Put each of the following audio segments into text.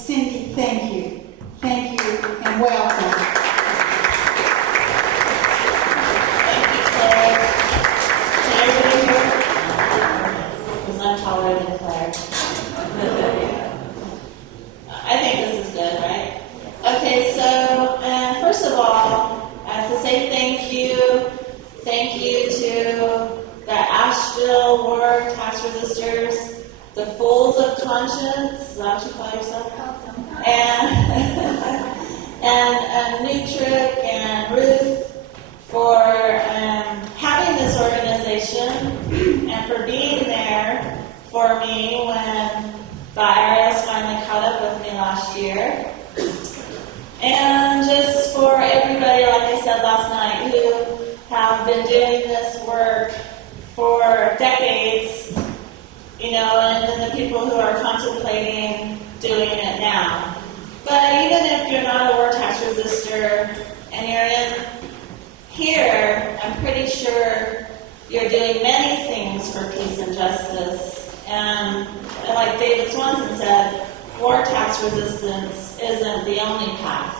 Cindy, thank you. Thank you and welcome. Thank you, Claire. Can everybody hear? Because I'm taller than Claire. I think this is good, right? Okay, so first of all, I have to say thank you. Thank you to the Asheville War tax resistors, the Fools of Conscience, is that what you call yourself? And Nutric and Ruth for having this organization and for being there for me when the IRS finally caught up with me last year. And just for everybody, like I said last night, who have been doing this work for decades, you know, and then the people who are contemplating doing it now. But even if you're not a war tax resistor and you're in here, I'm pretty sure you're doing many things for peace and justice. And like David Swanson said, war tax resistance isn't the only path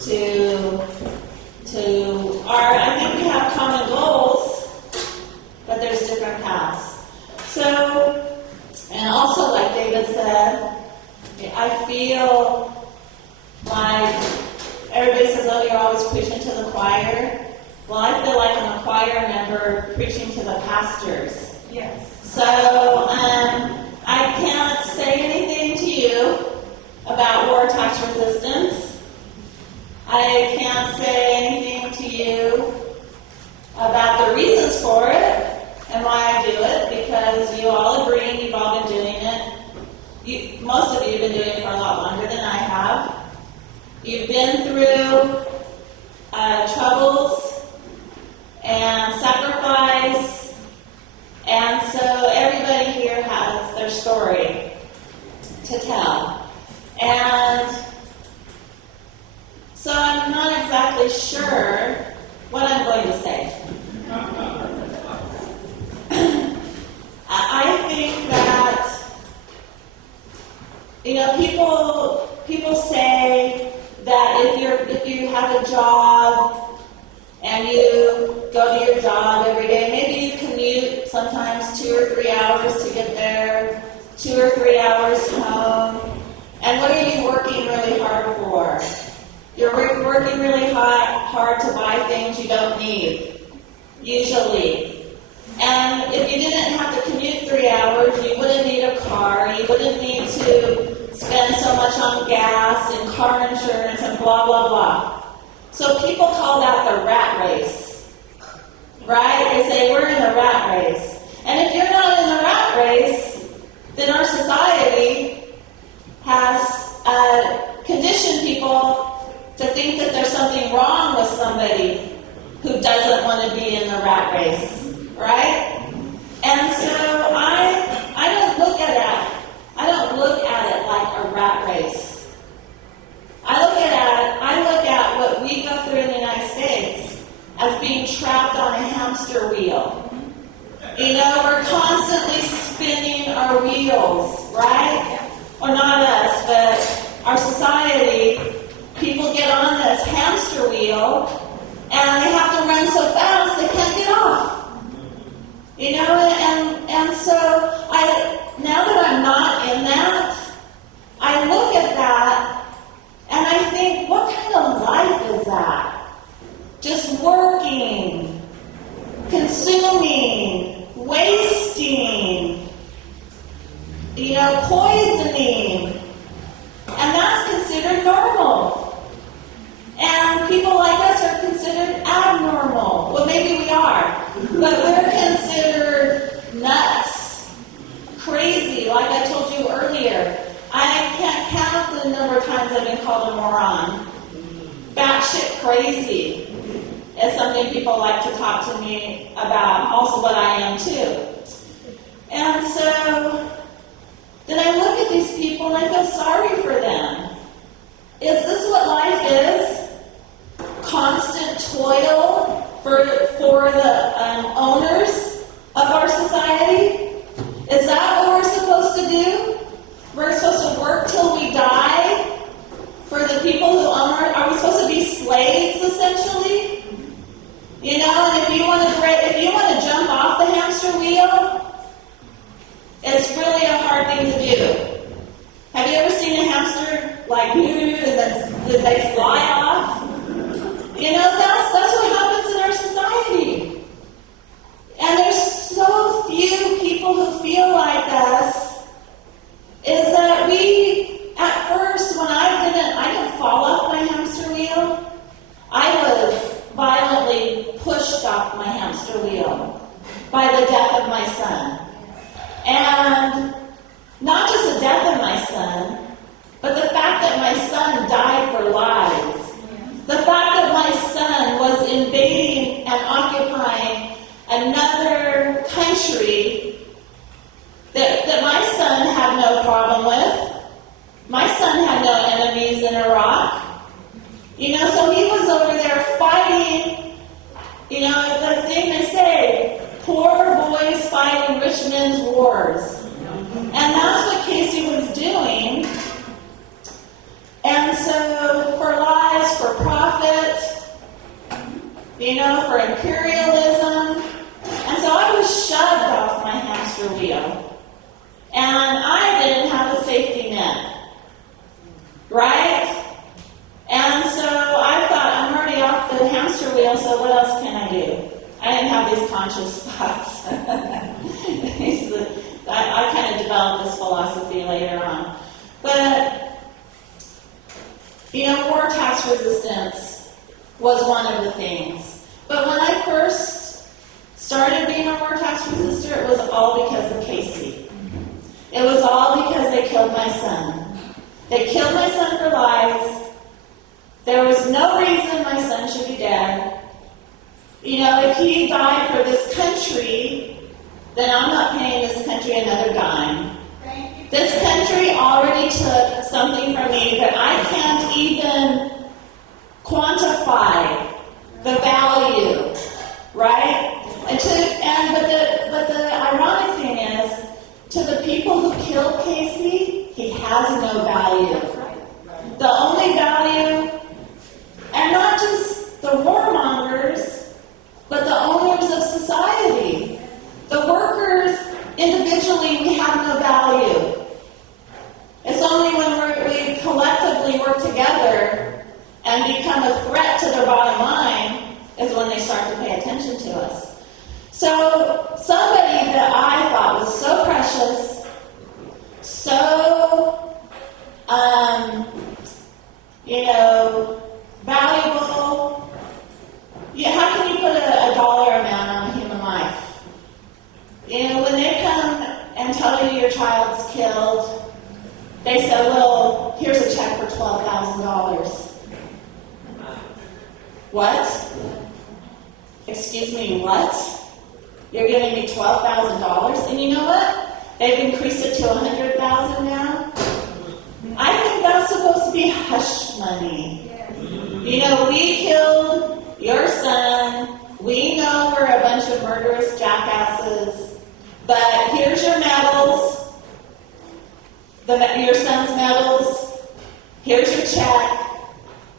to our, I think we have common goals, but there's different paths. So, and also like David said, I feel like everybody says, oh, you're always preaching to the choir. Well, I feel like I'm a choir member preaching to the pastors. Yes. So, I can't say anything to you about war tax resistance. I can't say anything to you about the reasons for it and why I do it, because you all agree and you've all been doing it. Most of you have been doing it for a lot longer than I have. You've been through troubles and sacrifice, and so everybody here has their story to tell. And so I'm not exactly sure what I'm going to say. I think that, you know, people say that if you have a job and you go to your job every day, maybe you commute sometimes 2 or 3 hours to get there, 2 or 3 hours home, and what are you working really hard for? You're working really hard to buy things you don't need, usually. And if you didn't have to commute 3 hours, you wouldn't need a car, you wouldn't need to spend so much on gas and car insurance and blah, blah, blah. So people call that the rat race, right? They say we're in the rat race. And if you're not in the rat race, then our society has conditioned people to think that there's something wrong with somebody who doesn't want to be in the rat race, right? And so I don't look at it like a rat race. I look at what we go through in the United States as being trapped on a hamster wheel. You know, we're constantly spinning our wheels, right? Or not us, but our society. People get on this hamster wheel and they have to run so fast they can't get off. You know, and so now that I'm not in that, I look at that and I think, what kind of life is that? Just working, consuming, wasting, you know, poisoning. And that's considered normal. And people like us are considered abnormal. Well, maybe we are. But we're considered nuts, crazy, like I told you earlier. I can't count the number of times I've been called a moron. Batshit crazy is something people like to talk to me about, also what I am too. And so then I look at these people and I feel sorry for them. Is this what life is? Constant toil for the owners of our society? Is that what we're supposed to do? We're supposed to work till we die like, and then they fly off. You know, that's what happens in our society. And there's so few people who feel like us, is that we, at first, when I didn't fall off my hamster wheel, I was violently pushed off my hamster wheel by the death of my son. And not just the death of my son, but the fact that my son died for lies. The fact that my son was invading and occupying another country that my son had no problem with. My son had no enemies in Iraq. You know, so he was over there fighting, you know, the thing they say, poor boys fighting rich men's wars. And that's what Casey was doing. And so, for lies, for profit, you know, for imperialism. And so I was shoved off my hamster wheel. And I didn't have a safety net. Right? And so I thought, I'm already off the hamster wheel, so what else can I do? I didn't have these conscious thoughts. I kind of developed this philosophy later on. But, you know, war tax resistance was one of the things. But when I first started being a war tax resistor, it was all because of Casey. It was all because they killed my son. They killed my son for lies. There was no reason my son should be dead. You know, if he died for this country, then I'm not paying this country another dime. This country already took something from me that I can't even quantify the value, right? But the ironic thing is, to the people who killed Casey, he has no value. The only value, and not just the warmongers, but the owners of society. The workers, individually, we have no value. It's only when we collectively work together and become a threat to their bottom line is when they start to pay attention to us. So somebody that I thought was so precious, so, valuable. Yeah, how can you put a dollar amount on a human life? You know, when they come and tell you your child's killed, they say, well, here's a check for $12,000. What? Excuse me, what? You're giving me $12,000? And you know what? They've increased it to $100,000 now. I think that's supposed to be hush money. You know, we killed your son. We know we're a bunch of murderous jackasses. But here's your medals. Your son's medals. Here's your check.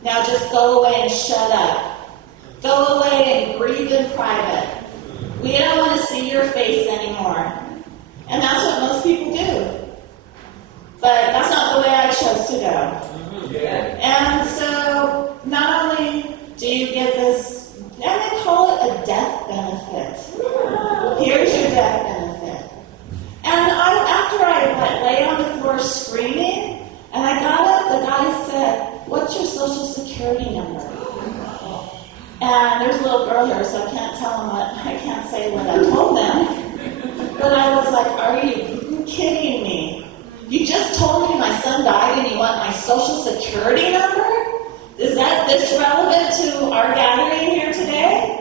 Now just go away and shut up. Go away and breathe in private. We don't want to see your face anymore. And that's what most people do. But that's not the way I chose to go. Yeah. And so, not only do you get this, and they call it a death benefit. Here's your death benefit. And after I lay on the floor screaming, and I got up, the guy said, "What's your social security number?" And there's a little girl here, so I can't say what I told them. But I was like, "Are you kidding me? You just told me my son died and you want my social security number? Is that this relevant to our gathering here today?"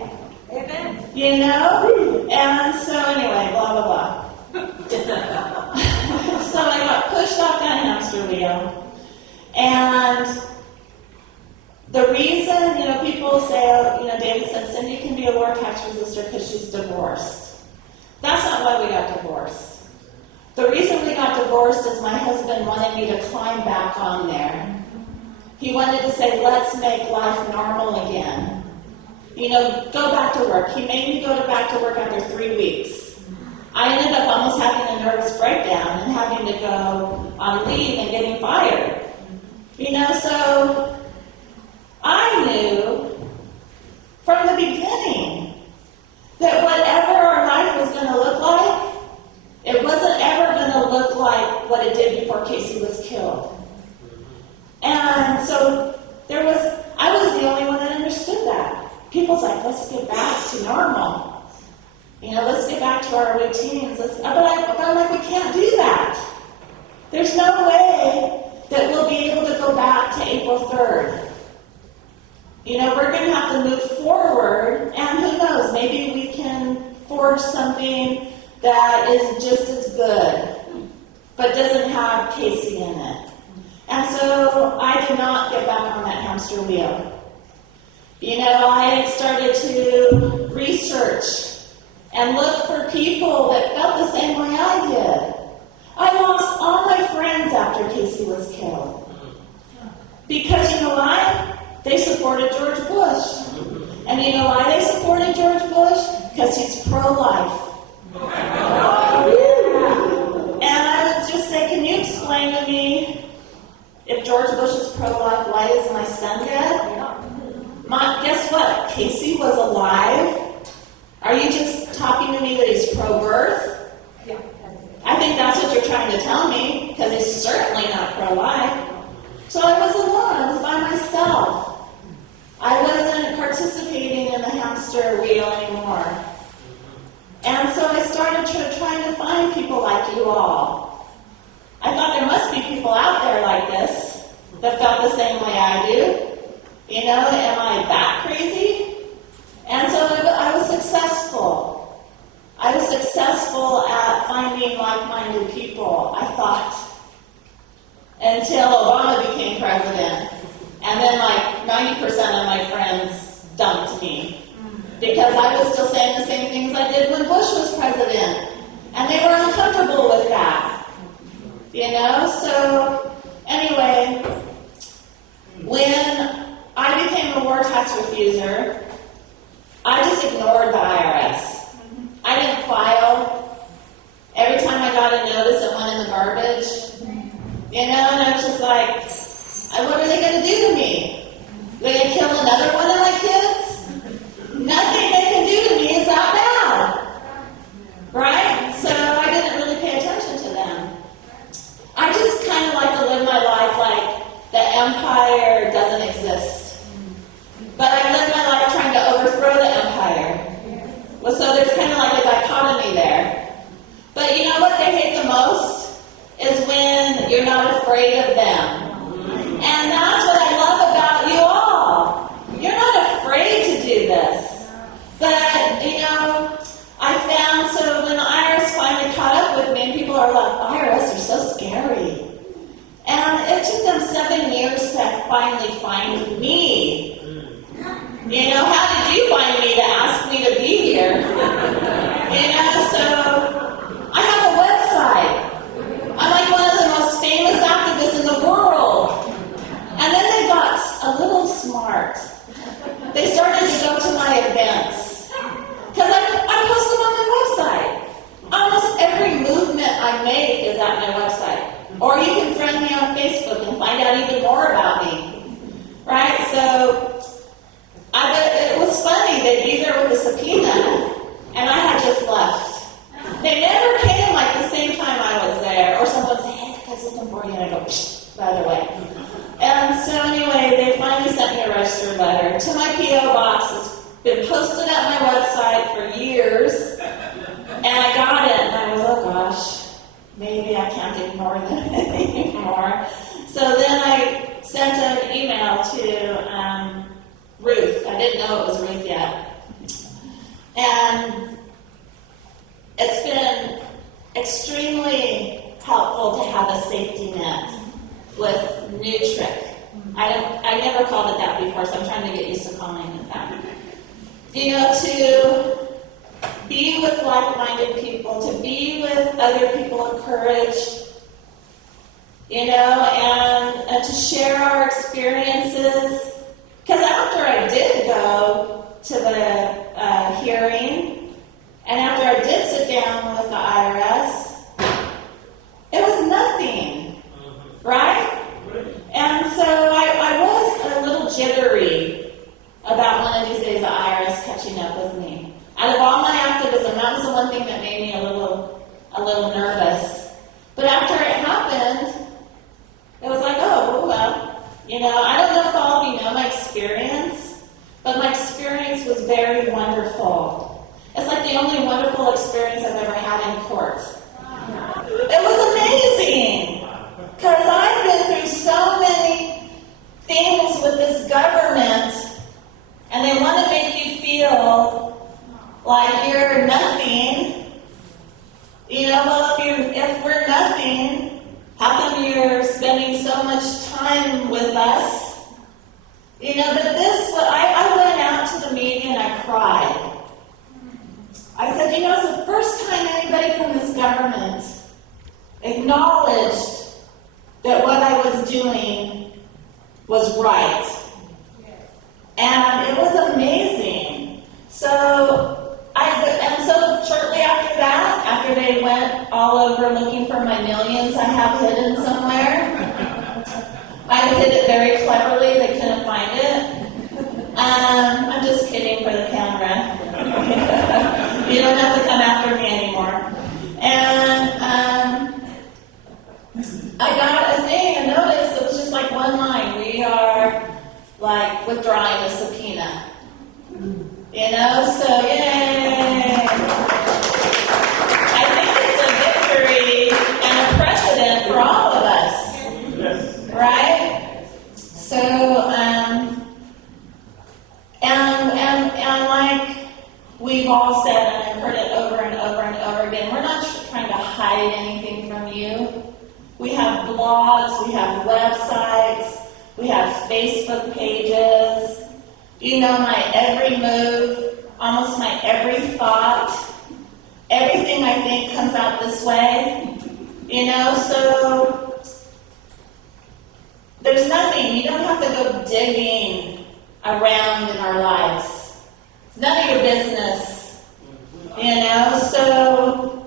Amen. You know? And so anyway, blah, blah, blah. So I got pushed off that hamster wheel. And the reason, people say, David said, Cindy can be a war tax resistor because she's divorced. That's not why we got divorced. The reason we got divorced is my husband wanted me to climb back on there. He wanted to say, let's make life normal again. Go back to work. He made me go back to work after 3 weeks. I ended up almost having a nervous breakdown and having to go on leave and getting fired. So I knew from the beginning that whatever our life was going to look like, it wasn't ever going to look like what it did before Casey was killed. And so I was the only one that understood that. People's like, let's get back to normal. Let's get back to our routines. But I'm like, we can't do that. There's no way that we'll be able to go back to April 3rd. We're going to have to move forward, and who knows, maybe we can forge something that is just as good, but doesn't have Casey in it. And so I did not get back on that hamster wheel. I started to research and look for people that felt the same way I did. I lost all my friends after Casey was killed. Because you know why? They supported George Bush. And you know why they supported George Bush? Because he's pro-life. And I would just say, can you explain to me, if George Bush is pro-life, why is my son dead? Guess what? Casey was alive. Are you just talking to me that he's pro-birth? Yeah. I think that's what you're trying to tell me, because he's certainly not pro-life. So I was alone. I was by myself. I wasn't participating in the hamster wheel anymore. And so I started trying to find people like you all. I thought there must be people out there like this that felt the same way I do. Am I that crazy? And so I was successful. I was successful at finding like-minded people, I thought, until Obama became president. And then 90% of my friends dumped me because I was still saying the same things I did when Bush was president. And they were uncomfortable with that. So anyway, when I became a war tax refuser, I just ignored the IRS. I didn't file. Every time I got a notice, it went in the garbage. And I was just like, what are they going to do to me? Are they going to kill another one of my kids? Nothing they can do to me is that bad. Right? So I didn't really pay attention to them. I just kind of like to live my life like the empire doesn't exist. But I live my life trying to overthrow the empire. Well, so there's kind of like a dichotomy there. But you know what they hate the most? Is when you're not afraid of them. And that's what I love about you all. You're not afraid to do this. But, I found, so when the IRS finally caught up with me, and people are like, IRS are so scary. And it took them 7 years to finally find me. How did you find me to ask me to be here? So I have a website. I'm like one of the most famous activists in the world. And then they got a little smart. They started to go to my events. Because I post them on my website. Almost every movement I make is at my website. Or you can friend me on Facebook and find out even more about me. Right? So it was funny. They'd be there with a subpoena, and I had just left. They never came like the same time I was there. Or someone would say, hey, that guy's looking for you. And I go, psh, by the way. And so anyway, they finally sent me a registered letter to my P.O. box. It's been posted at my website for years. And I got it, and I was, oh gosh, maybe I can't ignore them anymore. So then I sent an email to Ruth. I didn't know it was Ruth yet. And it's been extremely helpful to have a safety net with New Trick. I never called it that before, so I'm trying to get used to calling it that. To be with like-minded people, to be with other people of courage, and to share our experiences. Because after I did go to the hearing, and after I did sit down with the IRS, it was nothing, right? And so You know, I don't know if all of you know my experience, but my experience was very wonderful. It's like the only wonderful experience I've ever had in court. It was amazing, because I've been through so many things with this government, and they want to make you feel like you're nothing. You know, well, if we're nothing, how come you're spending so much time with us? You know, but I went out to the media and I cried. I said, you know, it's the first time anybody from this government acknowledged that what I was doing was right. And it was amazing. So shortly after that, after they went all over looking for my millions I have hidden somewhere, I hid it very cleverly. They couldn't find it. I'm just kidding for the camera. You don't have to come after me anymore. And I got a thing, a notice. It was just like one line. We are like withdrawing the subpoena. You know, so yay! I think it's a victory and a precedent for all of us. Yes. Right? So, and like we've all said, and I've heard it over and over and over again, we're not trying to hide anything from you. We have blogs, we have websites, we have Facebook pages. You know my every move, almost my every thought, everything I think comes out this way. You know, so there's nothing, you don't have to go digging around in our lives. It's none of your business. You know, so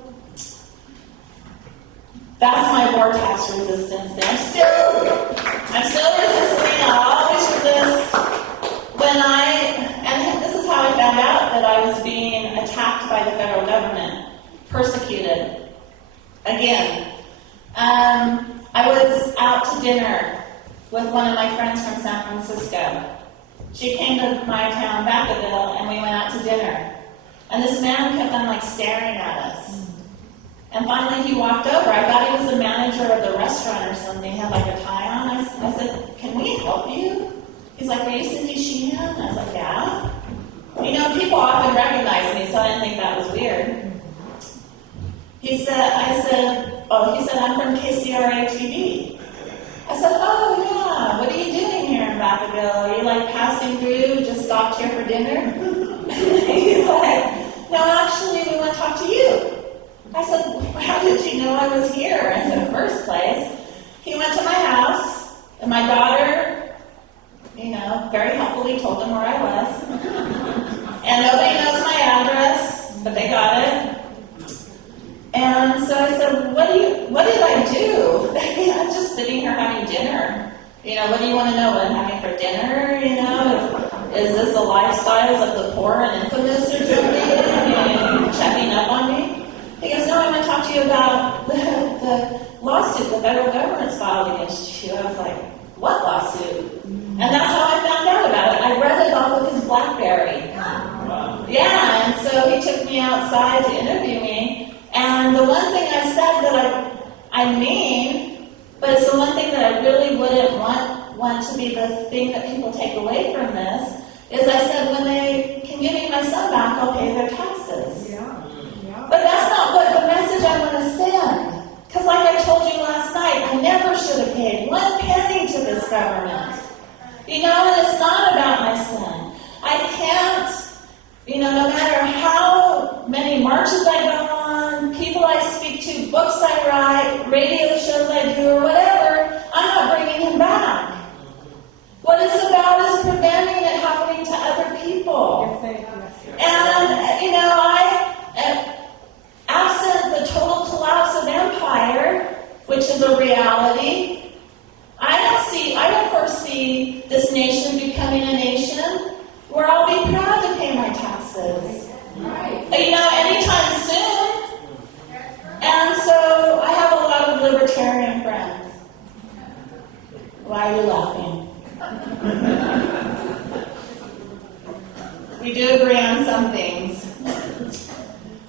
that's my war tax resistance there. I'm still resisting, I'll always resist. And this is how I found out that I was being attacked by the federal government, persecuted. Again, I was out to dinner with one of my friends from San Francisco. She came to my town, Vacaville, and we went out to dinner. And this man kept on like staring at us. And finally he walked over. I thought he was the manager of the restaurant or something. He had like a tie on. I said, "Can we help you?" He's like, "Are you Cindy Sheehan?" And I was like, "Yeah." You know, people often recognize me, so I didn't think that was weird. He said, "I'm from KCRA TV." I said, "Oh, yeah, what are you doing here in Vacaville? Are you like passing through, just stopped here for dinner?" He's like, "No, actually, we want to talk to you." I said, "How did you know I was here in the first place?" He went to my house, and my daughter, you know, very helpfully told them where I was. And nobody knows my address, but they got it. And so I said, what did I do? I'm just sitting here having dinner. You know, what do you want to know what I'm having for dinner? You know, is this the lifestyles of the poor and infamous or something? And checking up on me? He goes, "No, I want to talk to you about the lawsuit the federal government's filed against you." I was like, "What lawsuit?" And that's how I found out about it. I read it off of his BlackBerry. Yeah, and so he took me outside to interview me. And the one thing I said that I mean, but it's the one thing that I really wouldn't want to be the thing that people take away from this, is I said, when they can give me my son back, I'll pay their taxes. Yeah. But that's not what the message I want to send. Because like I told you last night, I never should have paid 1 penny to this government. You know, and it's not about my son. I can't, you know, no matter how many marches I go on, people I speak to, books I write, radio shows I do, or whatever, I'm not bringing him back. What it's about is preventing it happening to other people. And, you know, absent the total collapse of empire, which is a reality, I don't foresee this nation becoming a nation where I'll be proud to pay my taxes. Right. You know, anytime soon. And so I have a lot of libertarian friends. Why are you laughing? We do agree on some things.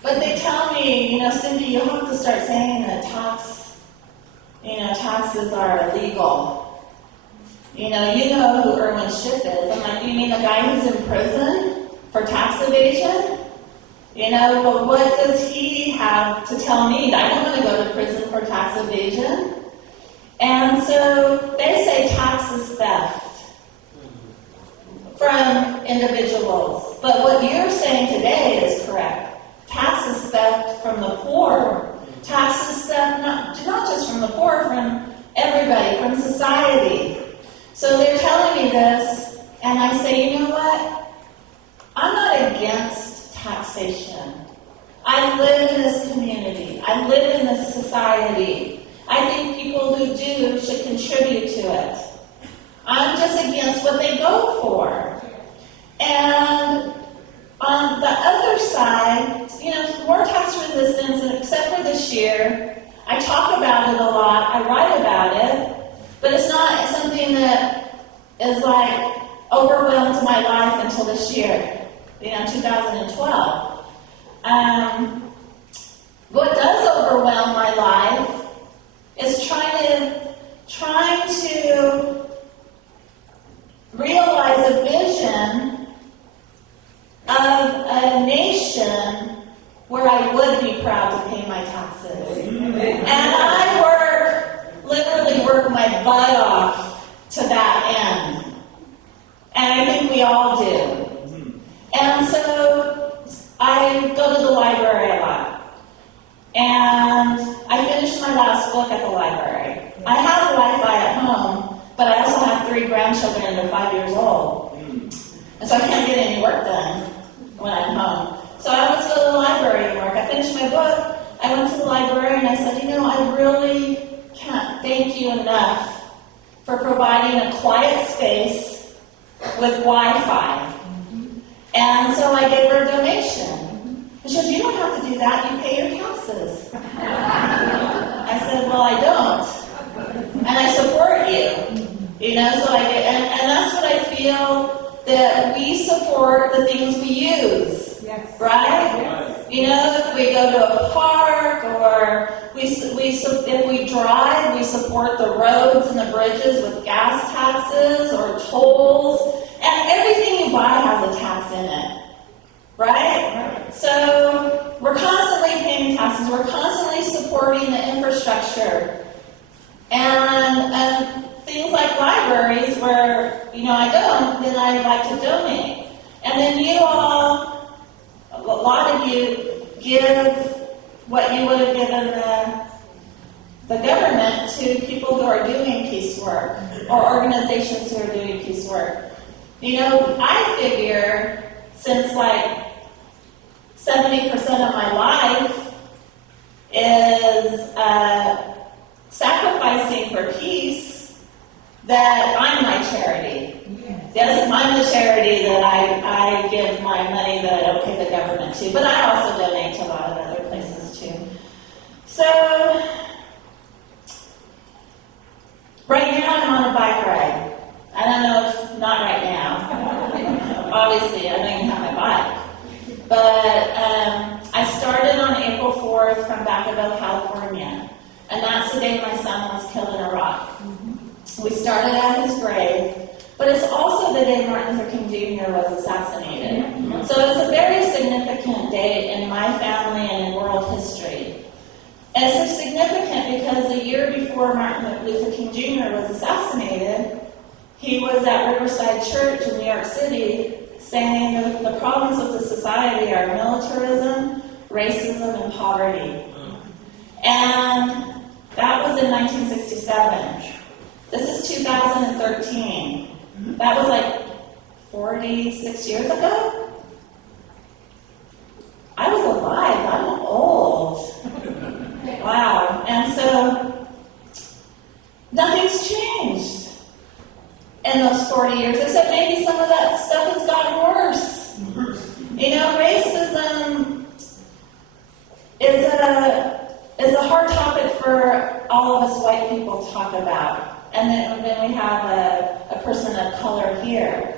But they tell me, Cindy, you have to start saying that taxes are illegal. You know who Erwin Schiff is. I'm like, you mean the guy who's in prison for tax evasion? Well, what does he have to tell me? I don't want to go to prison for tax evasion. And so they say tax is theft from individuals. But what you're saying today is correct. Tax is theft from the poor. Tax is theft not just from the poor, from everybody, from society. So they're telling me this, and I say, you know what? I'm not against taxation. I live in this community. I live in this society. I think people who do should contribute to it. I'm just against what they go for. And on the other side, more tax resistance, and except for this year, I talk about it a lot, I write about it, but it's not something that is like overwhelmed my life until this year, 2012. What does overwhelm my life is trying to realize a vision of a nation where I would be proud to pay my taxes. And I literally work my butt off to that end. And I think we all do. And so I go to the library a lot. And I finished my last book at the library. I have Wi-Fi at home, but I also have 3 grandchildren and they're 5 years old. And so I can't get any work done when I'm home. So I always go to the library and work. I finished my book, I went to the library and I said, I really can't thank you enough for providing a quiet space with Wi-Fi. And so I gave her a donation. And she said, you don't have to do that, you pay your taxes. I said, well, I don't. And I support you. So I get, and that's what I feel, that we support the things we use. Yes. Right? If we go to a park or if we drive, we support the roads and the bridges with gas taxes or tolls. And everything you buy has a tax in it. Right? So we're constantly paying taxes. We're constantly supporting the infrastructure. And things like libraries where, I don't, then I like to donate. And then you all, a lot of you give what you would have given the government to people who are doing peace work or organizations who are doing peace work. I figure since 70% of my life is sacrificing for peace, that I'm my charity. Yes, I'm the charity that I give my money that I don't pay the government to, but I also donate to a lot of other places too. So, right now I'm on a bike ride. I don't know if, not right now. Obviously, I don't even have my bike. But I started on April 4th from Vacaville, California. And that's the day my son was killed in Iraq. We started at his grave. But it's also the day Martin Luther King Jr. was assassinated. So it's a very significant day in my family and in world history. And it's so significant because the year before Martin Luther King Jr. was assassinated, he was at Riverside Church in New York City saying that the problems of the society are militarism, racism, and poverty. And that was in 1967. This is 2013. That was 46 years ago? I was alive. I'm old. Wow. And so, nothing's changed in those 40 years, except maybe some of that stuff has gotten worse. Racism is a hard topic for all of us white people to talk about. And then we have a person of color here.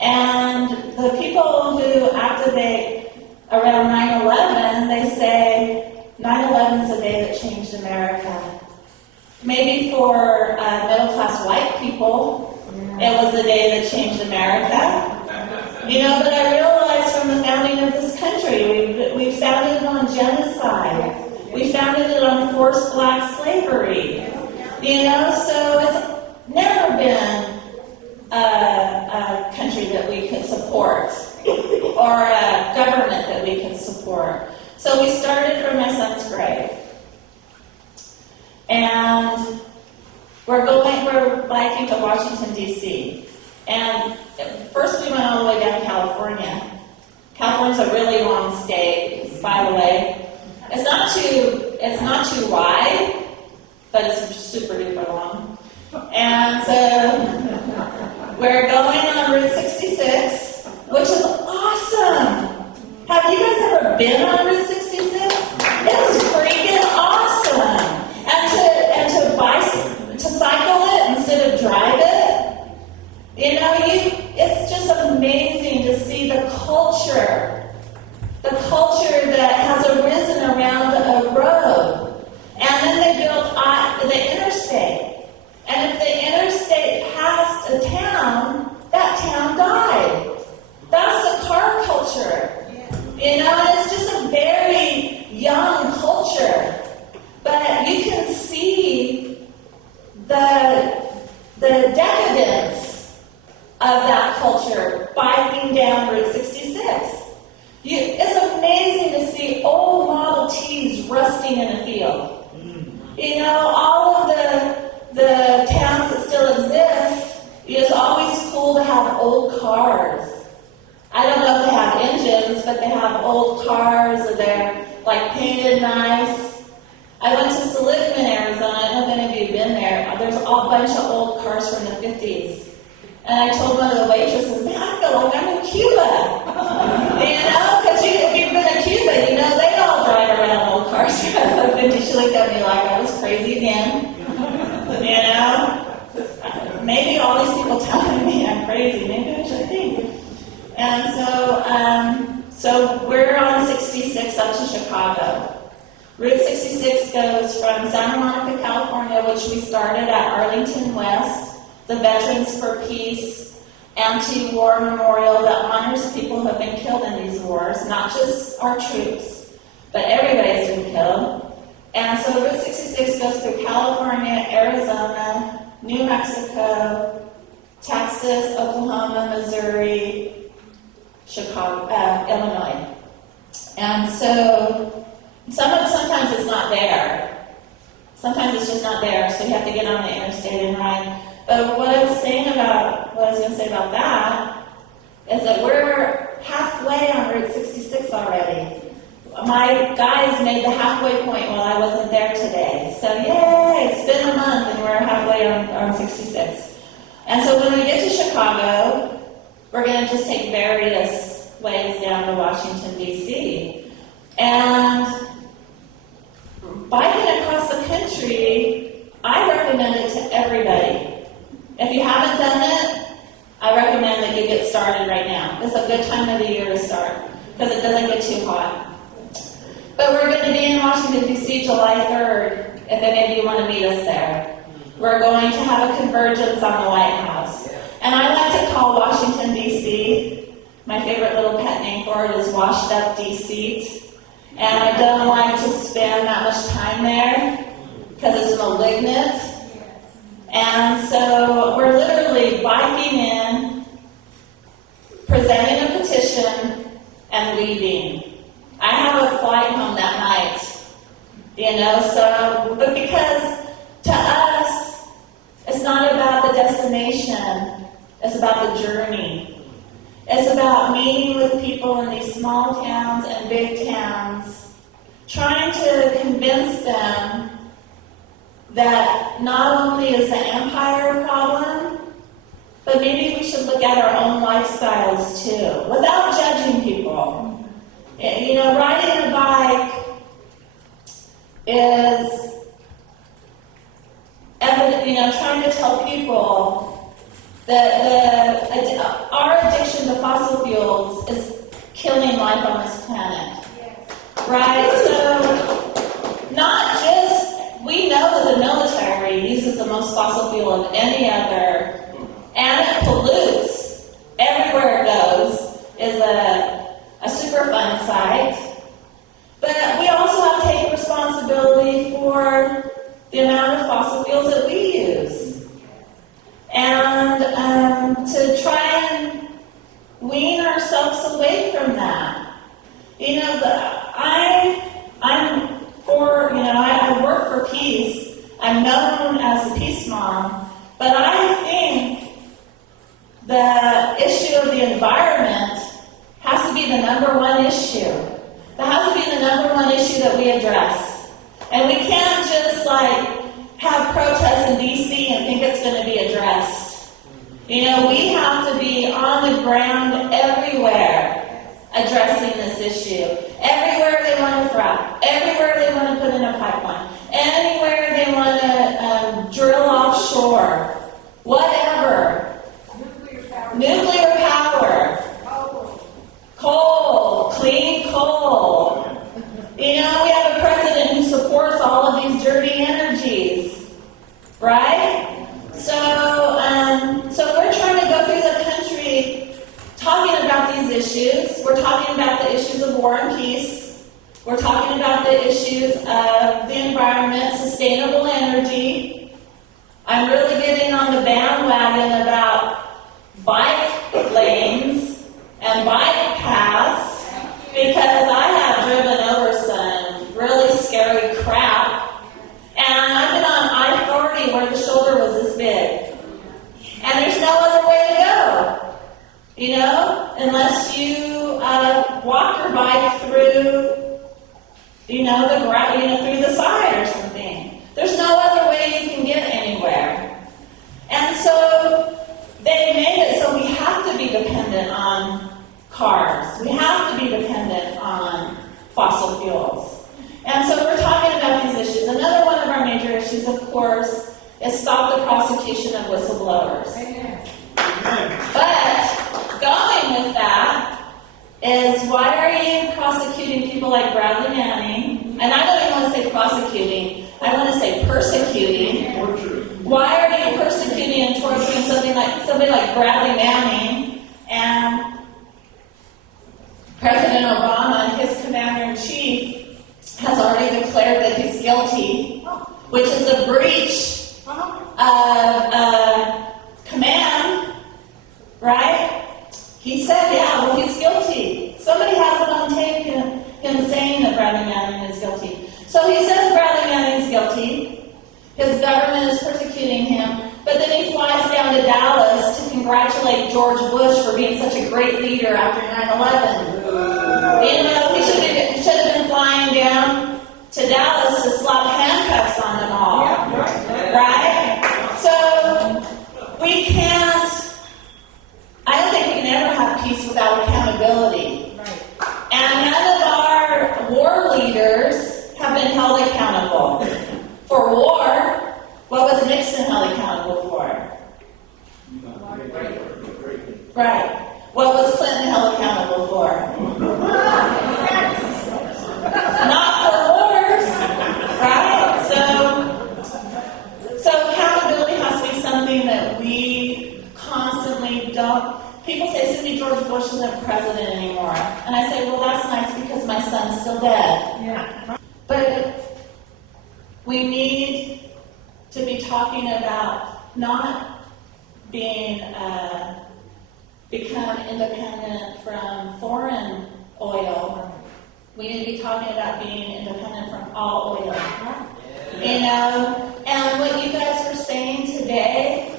And the people who activate around 9/11, they say 9/11 is a day that changed America. Maybe for middle-class white people, it was the day that changed America. You know, but I realized from the founding of this country, we founded it on genocide. We founded it on forced black slavery. You know, so it's never been a country that we could support or a government that we could support. So we started from my son's grave. And we're biking to Washington, D.C. And first we went all the way down to California. California's a really long state, by the way. It's not too wide, but it's super duper long. And so we're going on Route 66, which is awesome. Have you guys ever been on Route 66? It's freaking awesome. And to cycle it instead of drive it, you know, it's just amazing to see the culture that has arisen around a road. And then they built the interstate. And if the interstate passed a town, that town died. That's the car culture. You know, and it's just a very young culture. But you can see the decadence of that culture biking down Route 66. It's amazing to see old Model Ts rusting in a field. You know, all of the towns that still exist, it's always cool to have old cars. I don't know if they have engines, but they have old cars, and they're like painted nice. I went to Seligman, Arizona. I don't know if any of you have been there. There's a bunch of old cars from the 50s. And I told one of the waitresses, man, I feel like I'm in Cuba. You know, because if you've been in Cuba, you know, they all drive around old cars from the 50s. She looked at me like I was crazy again. You know? Maybe all these people telling me I'm crazy. Maybe I should think. And so we're on 66 up to Chicago. Route 66 goes from Santa Monica, California, which we started at Arlington West, the Veterans for Peace anti-war memorial that honors people who have been killed in these wars, not just our troops, but everybody's been killed. And so Route 66 goes through California, Arizona, New Mexico, Texas, Oklahoma, Missouri, Chicago, Illinois. And so sometimes it's not there. Sometimes it's just not there, so you have to get on the interstate and ride. But what I was going to say about that is that we're halfway on Route 66 already. My guys made the halfway point while I wasn't there today. So yay, it's been a month and we're halfway on 66. And so when we get to Chicago, we're going to just take various ways down to Washington, D.C. And biking across the country, I recommend it to everybody. If you haven't done it, I recommend that you get started right now. It's a good time of the year to start because it doesn't get too hot. But we're going to be in Washington, D.C. July 3rd, if any of you want to meet us there. We're going to have a convergence on the White House. And I like to call Washington, D.C., my favorite little pet name for it is Washed Up D.C. And I don't like to spend that much time there because it's malignant. And so we're literally biking in, presenting a petition, and leaving. I have a flight home that night, you know, so, but because to us, it's not about the destination, it's about the journey. It's about meeting with people in these small towns and big towns, trying to convince them that not only is the empire a problem, but maybe we should look at our own lifestyles too, without judging people. You know, riding a bike is evident, you know, trying to tell people Our addiction to fossil fuels is killing life on this planet. Right? So, not just, we know that the military uses the most fossil fuel of any other, and it pollutes everywhere it goes, is a Superfund site. But we also have to take responsibility for the amount of fossil fuels that we use. And to try and wean ourselves away from that. You know, I'm for, you know, I work for peace. I'm known as a peace mom. But I think the issue of the environment has to be the number one issue. That has to be the number one issue that we address. And we can't just have protests in D.C. and think it's going to be addressed. You know, we have to be on the ground everywhere addressing this issue. Everywhere they want to frack, everywhere they want to put in a pipeline, anywhere they want to drill offshore, whatever. Nuclear power. Coal, clean coal. You know, we have a president who supports all of these dirty energies, right? So we're trying to go through the country talking about these issues. We're talking about the issues of war and peace. We're talking about the issues of the environment, sustainable energy. I'm really getting on the bandwagon about bike lanes and bike paths because I have driven over some really scary crap. And I've been on I-40 where the shoulder was this big. And there's no other way to go, you know, unless you walk your bike through, you know, through the side or something. There's no other way you can get anywhere. And so they made it so we have to be dependent on cars. We have to be dependent on fossil fuels. And so we're talking about these issues. Another one of our major issues, of course, is stop the prosecution of whistleblowers. Amen. But going with that is, why are you prosecuting people like Bradley Manning? And I don't even want to say prosecuting. I want to say persecuting. Why are you persecuting and torturing somebody like Bradley Manning? And President Obama, his commander-in-chief, has already declared that he's guilty, which is a breach of command, right? He said, yeah, well, he's guilty. Somebody has it on tape, him saying that Bradley Manning is guilty. So he says Bradley Manning is guilty. His government is persecuting him. But then he flies down to Dallas to congratulate George Bush for being such a great leader after 9/11. You know, he should have been flying down to Dallas to slap handcuffs on them all. Right? So we can't, I don't think we can ever have peace without accountability. And none of our war leaders have been held accountable. For war, what was Nixon held accountable for? Right. What was Clinton held accountable for? Not for wars, right? So accountability has to be something that we constantly don't. People say, Cindy, George Bush isn't president anymore. And I say, well, that's nice because my son's still dead. Yeah. But we need to be talking about not being, become independent from foreign oil. We need to be talking about being independent from all oil. You know, and what you guys are saying today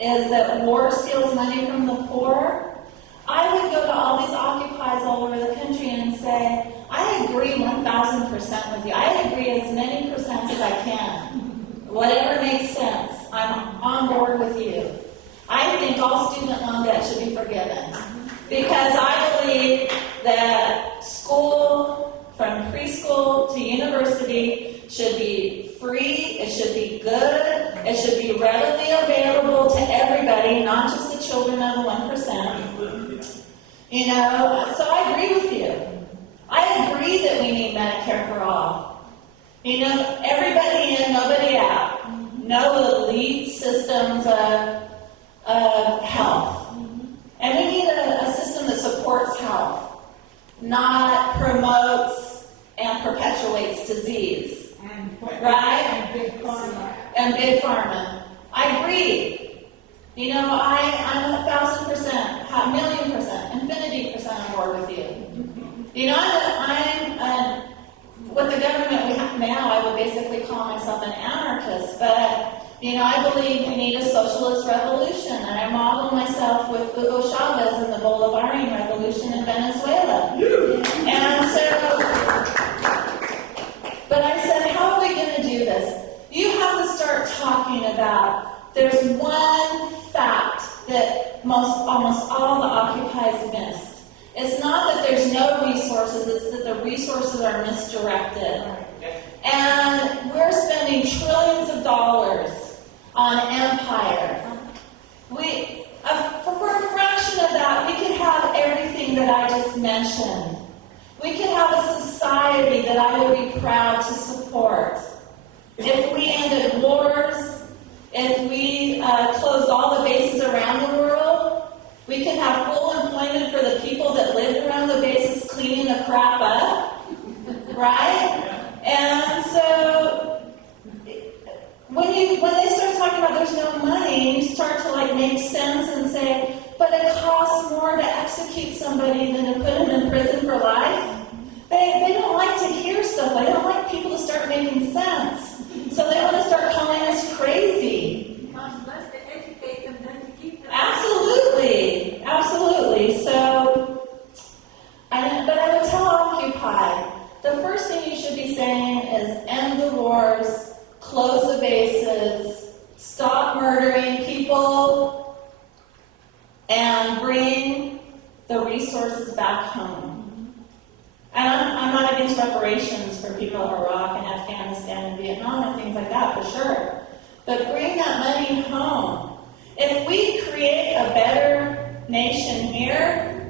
is that war steals money from the poor. I would go to all these occupies all over the country and say, I agree 1,000% with you. I agree as many percent as I can. Whatever makes sense. I'm on board with you. I think all student loan debt should be forgiven. Because I believe that school, from preschool to university, should be free, it should be good, it should be readily available to everybody, not just the children of the 1%. You know, so I agree with you. I agree that we need Medicare for all. You know, everybody in, nobody out. No elite systems of health. And we need a system that supports health, not promotes and perpetuates disease. Right? And big pharma. And big pharma. I agree. You know, I'm 1,000%, a million %, infinity% on board with you. You know, with the government we have now, I would basically call myself an anarchist, but, you know, I believe we need a socialist revolution, and I model myself with Hugo Chavez and the Bolivarian revolution in Venezuela. And so, but I said, how are we going to do this? You have to start talking about, there's one fact that almost all the occupies missed. It's not that there's no resources, it's that the resources are misdirected. And we're spending trillions of dollars on empire. For a fraction of that, we could have everything that I just mentioned. We could have a society that I would be proud to support. If we ended wars, if we closed all the bases around the world, we could have full employment for the people that lived around the bases cleaning the crap up, right? And so when they start talking about there's no money, and you start to like make sense and say, but it costs more to execute somebody than to put them in prison for life. They don't like to hear stuff. They don't like people to start making sense. So they want to start calling us crazy. Less to educate them than to keep them. Absolutely, absolutely. So, but I would tell Occupy, the first thing you should be saying is end the wars, close the bases, stop murdering people, and bring the resources back home. And I'm not against reparations for people of Iraq and Afghanistan and Vietnam and things like that, for sure. But bring that money home. If we create a better nation here,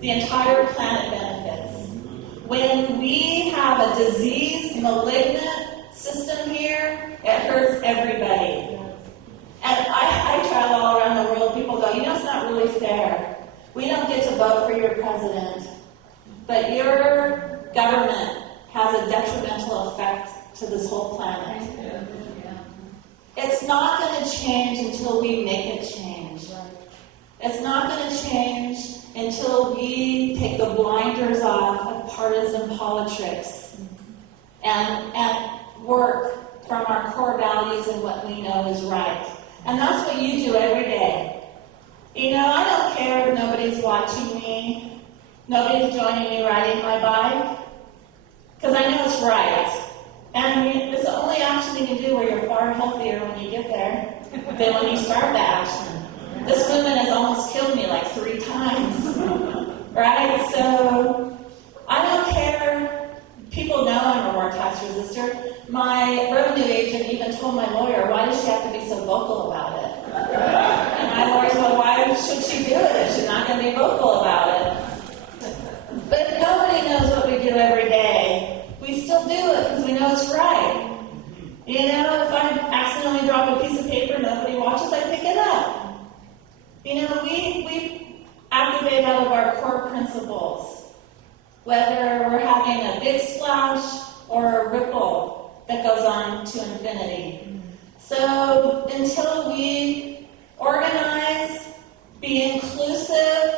the entire planet benefits. When we have a diseased, malignant system here, it hurts everybody. And I travel all around the world, people go, you know, it's not really fair. We don't get to vote for your president, but your government has a detrimental effect to this whole planet. It's not going to change until we make it change. It's not going to change until we take the blinders off of partisan politics and work from our core values and what we know is right. And that's what you do every day. You know, I don't care if nobody's watching me, nobody's joining me riding my bike, because I know it's right. And it's the only action you can do where you're far healthier when you get there than when you start the action. This woman has almost killed me like 3 times, right? So I don't care. People know I'm a war tax resistor. My revenue agent even told my lawyer, why does she have to be so vocal about it? And my lawyer said, well, why should she do it if she's not going to be vocal about it? But if nobody knows what we do every day, we still do it because we know it's right. You know, if I accidentally drop a piece of paper, nobody watches, I pick it up. You know, we activate out of our core principles, whether we're having a big splash or a ripple that goes on to infinity. So until we organize, be inclusive,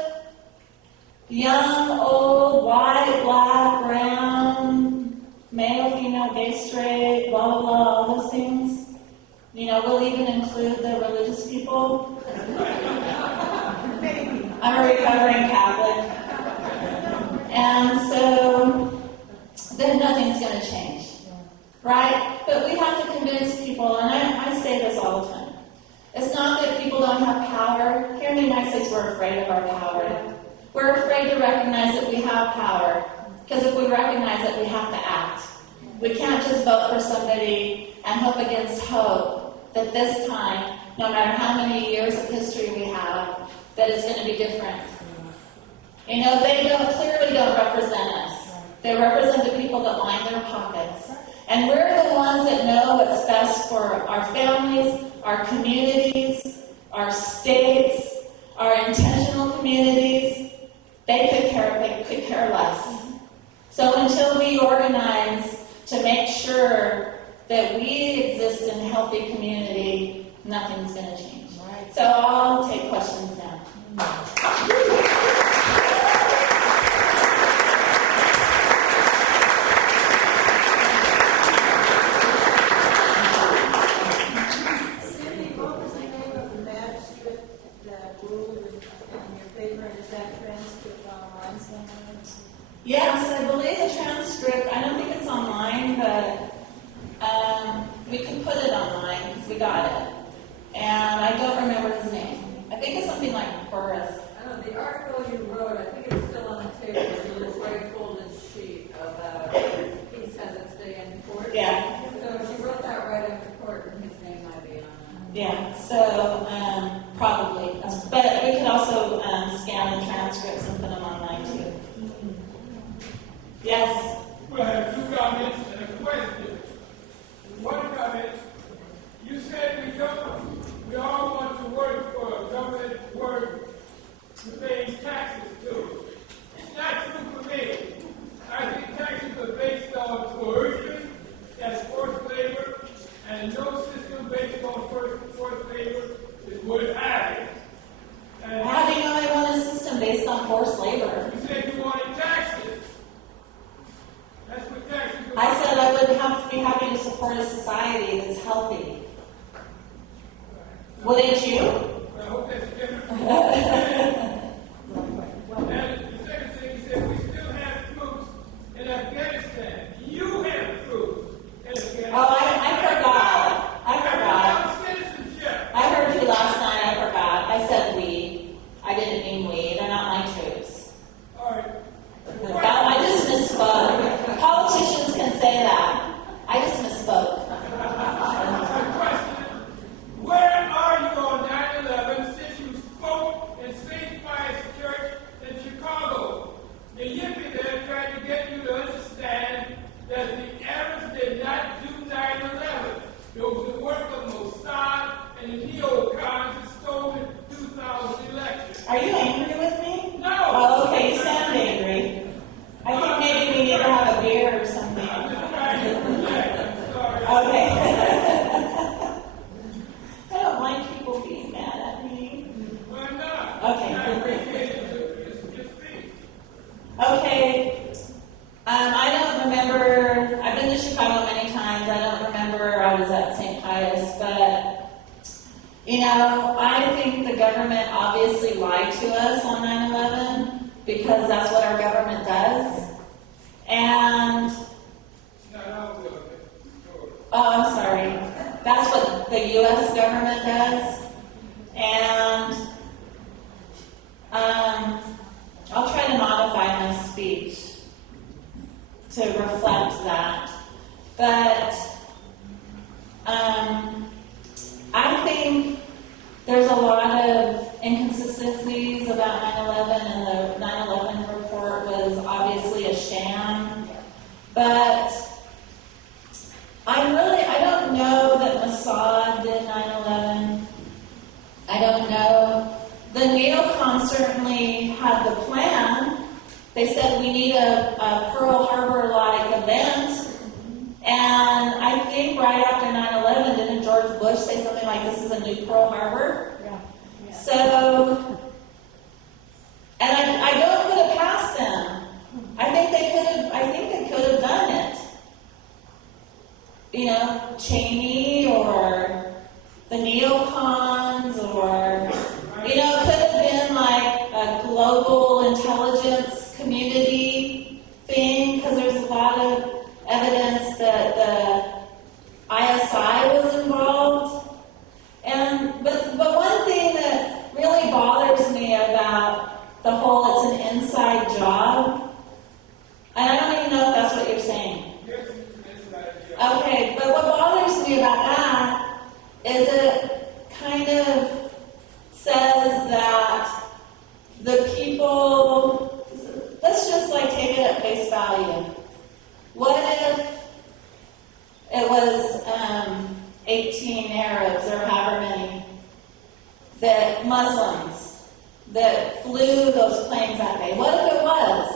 young, old, white, black, brown, male, female, gay, straight, blah, blah, blah, all those things. You know, we'll even include the religious people. I'm a recovering Catholic. And so, then nothing's going to change. Right? But we have to convince people, and I say this all the time. It's not that people don't have power. Here in the United States, we're afraid of our power. We're afraid to recognize that we have power. Because if we recognize it, we have to act. We can't just vote for somebody and hope against hope that this time, no matter how many years of history we have, that is going to be different. You know, they clearly don't represent us. They represent the people that line their pockets. And we're the ones that know what's best for our families, our communities, our states, our intentional communities. They could care less. So until we organize to make sure that we exist in a healthy community, nothing's going to change. So I'll take questions now. Cindy, what was the name of the magistrate that ruled in your favor, and is that transcript online somewhere? Yes, I believe the transcript, I don't think it's online, but we can put it online because we got it. And I don't remember his name. I think it's something like Burris. I don't know, the article you wrote, I think it's still on the table, it's a little gray folded sheet about peace has its day in court. Yeah. So she wrote that right after court, and his name might be on that. Yeah, so probably. But we could also scan the transcripts and put them online too. Yes? Well, I have two comments and a question. One comment, you said we all want to work for a government work to pay taxes to. It's not true for me. I think taxes are based on coercion, that's forced labor, and no system based on forced labor is worth having. And How do you know I want a system based on forced labor? you said you wanted taxes. That's what taxes are. I said I would be happy to support a society that's healthy. Wouldn't you? I hope that's different. And the second thing, he said, we still have troops in Afghanistan. You have troops in Afghanistan. Oh, I forgot. I forgot. Without citizenship. I heard you last night. I forgot. I said we. I didn't mean we. They're not my troops. All right. I just misspoke. Politicians can say that. I just misspoke. My question, where are you on 9/11 since you spoke in St. Pius Church in Chicago? The yippie there tried to get you to understand that the Arabs did not do 9/11. It was the work of Mossad and the neocons that stole the 2000 election. Are you angry with me? No! Oh, okay. You sound angry. I think maybe we need to have a beer or something. I'm just trying to project. Sorry. Okay. I don't like people being mad at me. Why not? Okay. I appreciate your speech. Okay. I don't remember. I've been to Chicago many times. I don't remember I was at St. Pius, but you know, I think the government obviously lied to us on 9/11 because that's what our government does. And Not all of it. Sure. oh, I'm sorry. That's what the U.S. government does. And I'll try to modify my speech to reflect that. But I think there's a lot of inconsistencies about 9/11, and the 9/11 report was obviously a sham. But I don't know that Mossad did 9/11. I don't know. The neocons certainly had the plan. They said we need a Pearl Harbor-like event. And I think right after 9/11, didn't George Bush say something like, this is a new Pearl Harbor? Yeah. So, and I don't put it past them. I think they could have done it. You know, Cheney or the neocons, or, you know, it could have been like a global intelligence community thing, because there's a lot of evidence that the ISI was involved. But one thing that really bothers me about the whole it's an inside job, and I don't even know if that's what you're saying. Okay, but what bothers me about that is it kind of says that that flew those planes that day? What if it was?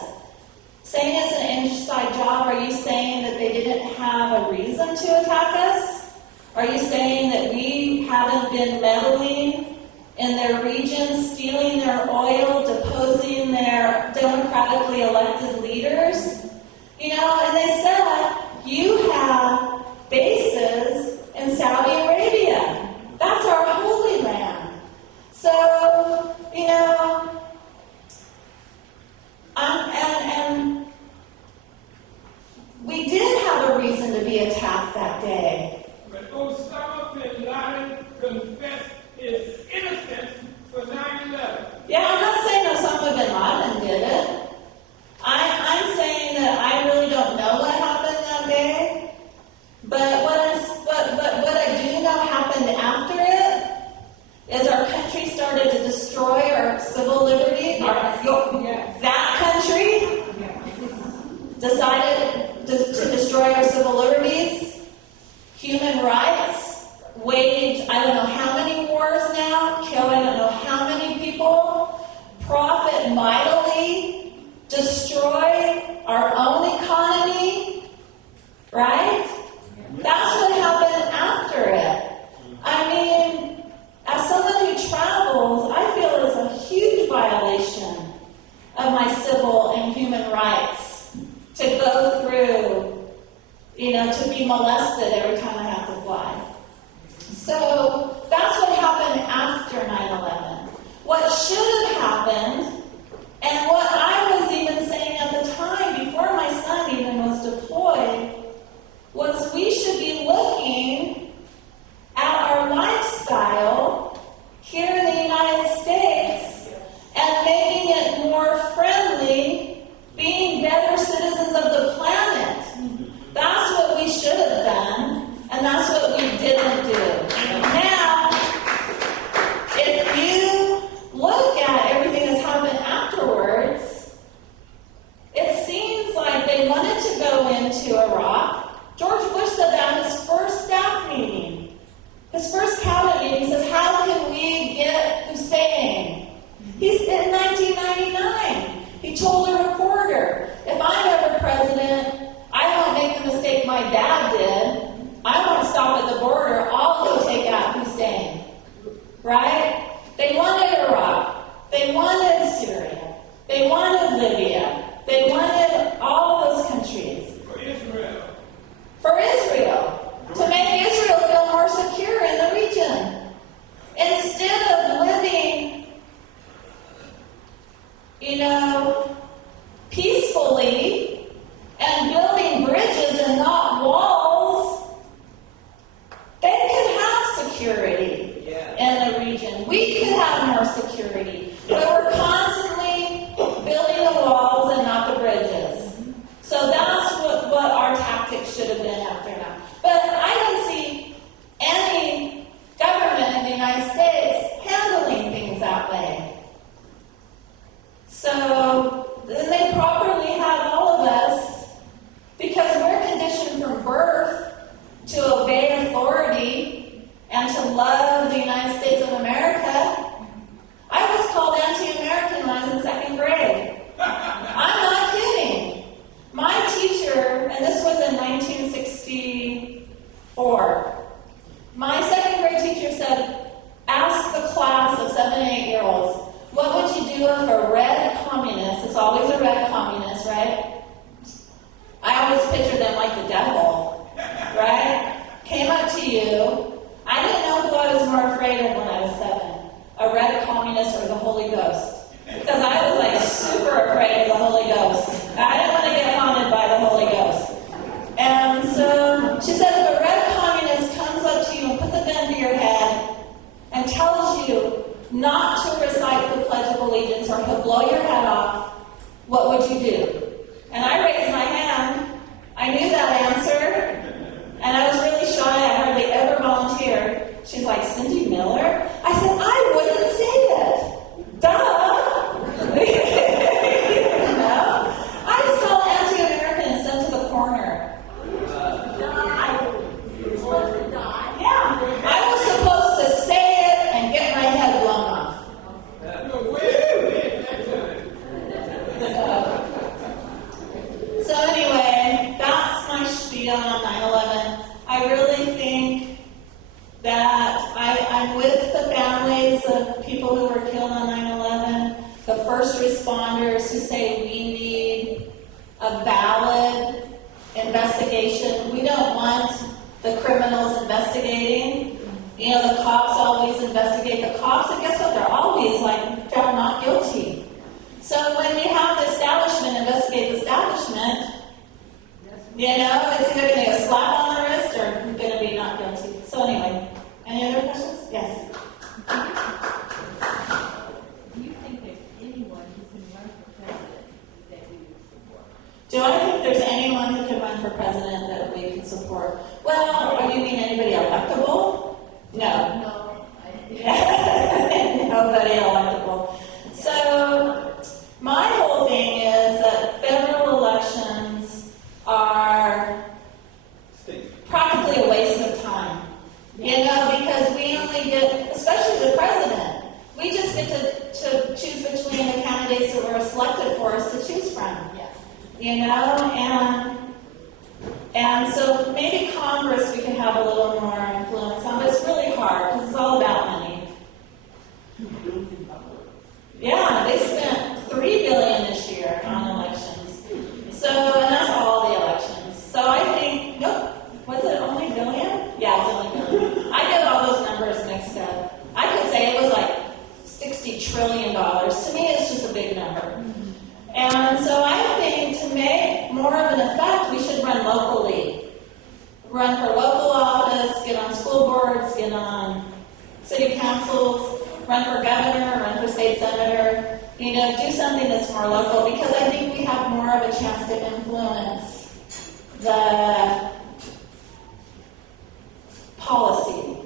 Saying it's an inside job, are you saying that they didn't have a reason to attack us? Are you saying that we haven't been meddling in their region, stealing their oil, deposing their democratically elected leaders? You know, and they said, you have bases in Saudi Arabia. That's our holy land. So, you know, and we did have a reason to be attacked that day. But Osama bin Laden confessed his innocence for 9/11. Yeah, I'm not saying Osama bin Laden did it. I'm saying that I really don't know what happened that day. But what I do know happened after it is our country started to destroy our civil liberty. That country decided to destroy our civil liberties, human rights, wage I don't know how many wars now, kill I don't know how many people, profit mightily, destroy our own economy, right? That's what happened after it. I mean, as someone who travels, I feel it's a huge violation of my civil and human rights to go through, you know, to be molested every time I have to fly. So that's what happened after 9/11. What should have happened, and what I was even saying at the time, before my son even was deployed, was we should be looking at our lifestyle here in the United States and making it more friendly, being better citizens of the planet. That's what we should have done, and that's what we didn't do. Now, if you look at everything that's happened afterwards, it seems like they wanted to go into Iraq. George Bush said that in his first staff meeting, his first cabinet meeting. He says, how can we get Hussein? He's in 1999. He told a reporter, if I'm ever president, I won't make the mistake my dad did. I won't stop at the border. I'll go take out Hussein. Right? They wanted Iraq. They wanted Syria. They wanted Libya. They wanted all those countries. For Israel. For Israel. To make Israel feel more secure in the region. Instead of living, you know, peacefully and building bridges and not walls, they could have security in the region. We could have more security. But we're constantly building the walls and not the bridges. So that's what our tactics should have been after now. But I don't see any government in the United States handling things that way. So then they properly have all of us, because we're conditioned from birth to obey authority and to love the United States of America. I was called anti-American when I was in second grade. I'm not kidding. My teacher, and this was in 1964, my second grade teacher said, ask the class of 7 and 8-year-olds, what would you do if a red communist, it's always a red communist, right? I always picture them like the devil, right? Came up to you. I didn't know who I was more afraid of when I was 7, a red communist or the Holy Ghost. Because I was like super afraid of the Holy Ghost. I didn't want to get haunted by the Holy Ghost. And so she said, if a red communist comes up to you and puts a gun to your head and tells you not to recite the Pledge of Allegiance or he'll blow your head off, what would you do? And I raised my hand. I knew that answer. And I was really shy. I hardly ever volunteered. She's like, Cindy Miller? I said, I wouldn't say it. Duh. You know? I was called anti-American and sent to the corner. You're supposed to die. Yeah. I was supposed to say it and get my head blown off. Where first responders who say we need a valid investigation. We don't want the criminals investigating. You know, the cops always investigate the cops, and guess what? They're always like found not guilty. So when you have the establishment investigate the establishment, you know, it's either going to get a slap on the wrist or going to be not guilty. So anyway, any other questions? Yes. Do you think there's anyone who can run for president that we would support? Do I think there's anyone who can run for president that we can support? Well, do you mean anybody electable? No. No, Nobody electable. So my whole thing is that federal elections are practically a waste of time. You know, because we only get, especially the president, we just get to choose between the candidates that were selected for us to choose from. Yeah. You know, and so maybe Congress we can have a little more influence on, but it's really hard because it's all about money. Yeah, they spent $3 billion this year on elections. So, and that's all the elections. So I think, nope, was it only billion? Yeah, it's only billion. I get all those numbers mixed up. I could say it was like $60 trillion. To me, it's just a big number. And so I think to make more of an effect, we should run locally. Run for local office, get on school boards, get on city councils, run for governor, run for state senator. You know, do something that's more local because I think we have more of a chance to influence the policy.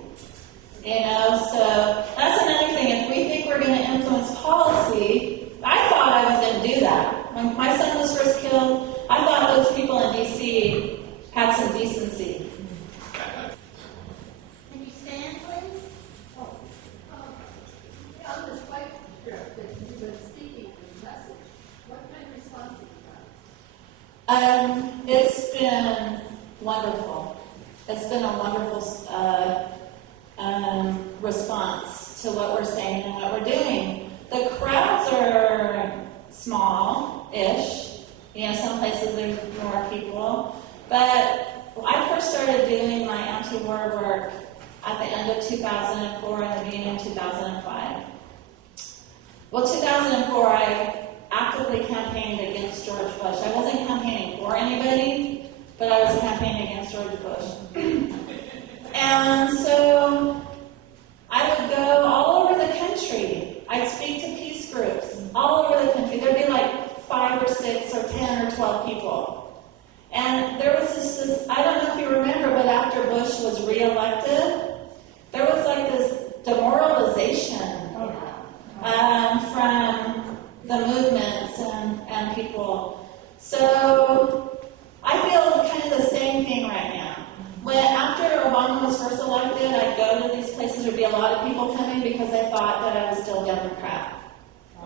You know, so that's another thing. If we think we're going to influence policy, I thought I was going to do that. When my son was first killed, I thought those people in D.C. had some decency. Can you stand, please? On this white script that you've been speaking this message, what kind of response have you got? It's been wonderful. It's been a wonderful response to what we're saying and what we're doing. The crowds are small-ish. You know, some places there's more people. But I first started doing my anti-war work at the end of 2004 and the beginning of 2005. Well, 2004, I actively campaigned against George Bush. I wasn't campaigning for anybody, but I was campaigning against George Bush. And so I would go all over the country. I'd speak to peace groups all over the country. There'd be like 5 or 6 or 10 or 12 people. And there was this I don't know if you remember, but after Bush was reelected, there was like this demoralization from the movements and people. So I feel kind of the same thing right now. When after Obama was first elected, I'd go to these places, there'd be a lot of people coming because I thought that I was still Democrat.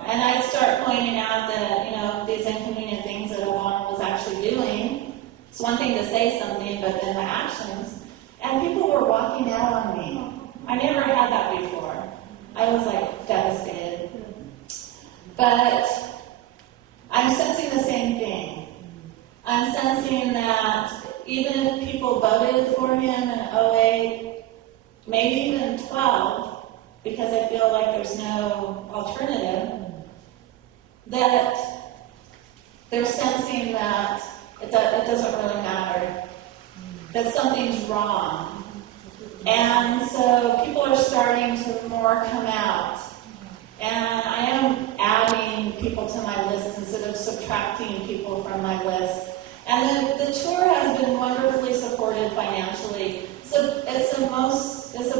And I'd start pointing out that, you know, these inconvenient things that Obama was actually doing. It's one thing to say something, but then the actions. And people were walking out on me. I never had that before. I was like devastated. But I'm sensing the same thing. I'm sensing that even if people voted for him in 08, maybe even 12, because I feel like there's no alternative, that they're sensing that it doesn't really matter, that something's wrong. And so people are starting to more come out. And I am adding people to my list instead of subtracting people from my list. And the tour has been wonderfully supported financially. So it's the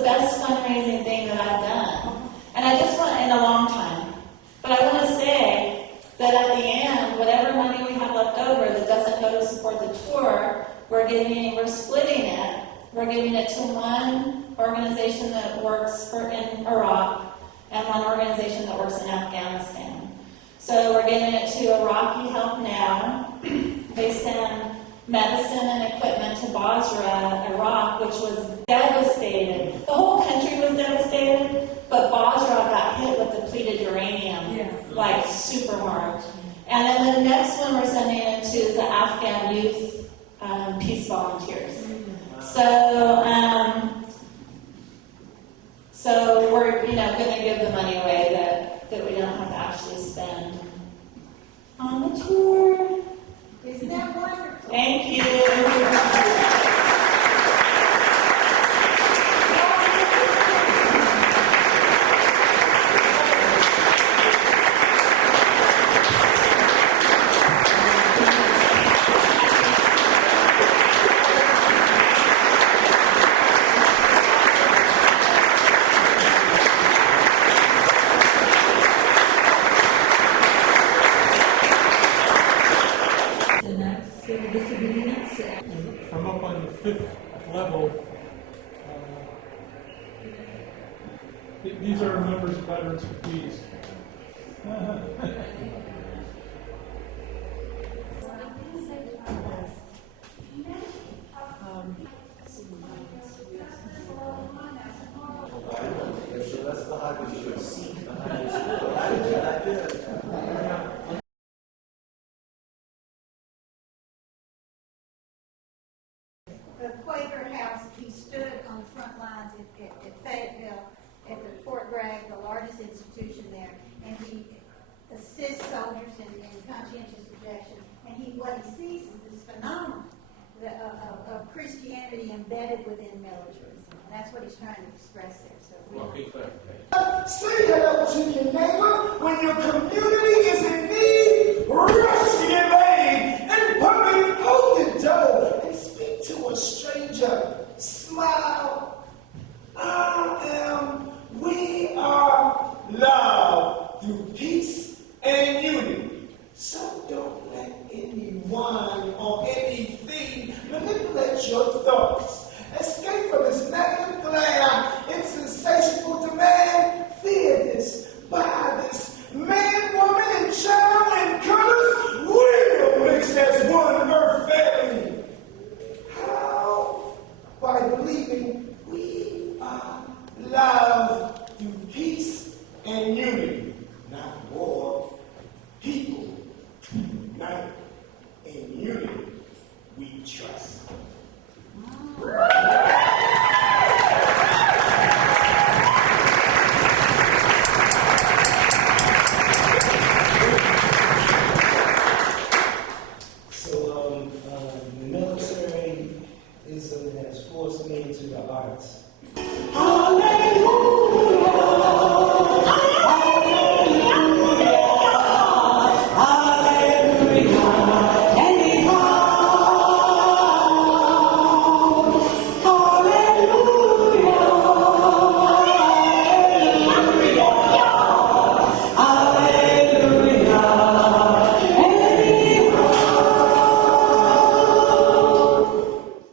best fundraising thing that I've done. And I just want, in a long time. But I want to say that at the end, whatever money we have left over that doesn't go to support the tour, we're splitting it. We're giving it to one organization that works in Iraq and one organization that works in Afghanistan. So we're giving it to Iraqi Help Now. They send medicine and equipment to Basra, Iraq, which was devastated. The whole country was devastated, but Basra got hit with depleted uranium. like super hard. And then the next one we're sending it to is the Afghan youth peace volunteers. So we're going to give the money away that we don't have to actually spend on the tour. Isn't that wonderful? Thank you. From up on the 5th level, these are members of Veterans for Peace. The Quaker House, he stood on the front lines at Fayetteville, at the Fort Bragg, the largest institution there, and he assists soldiers in conscientious objection. And what he sees is this phenomenon of Christianity embedded within militarism. And that's what he's trying to express there. So say hello to your neighbor when your community is in need. Rush to your aid and public hold the door and speak to a stranger. Smile. We are love through peace and unity. So don't let anyone or anything manipulate your thoughts.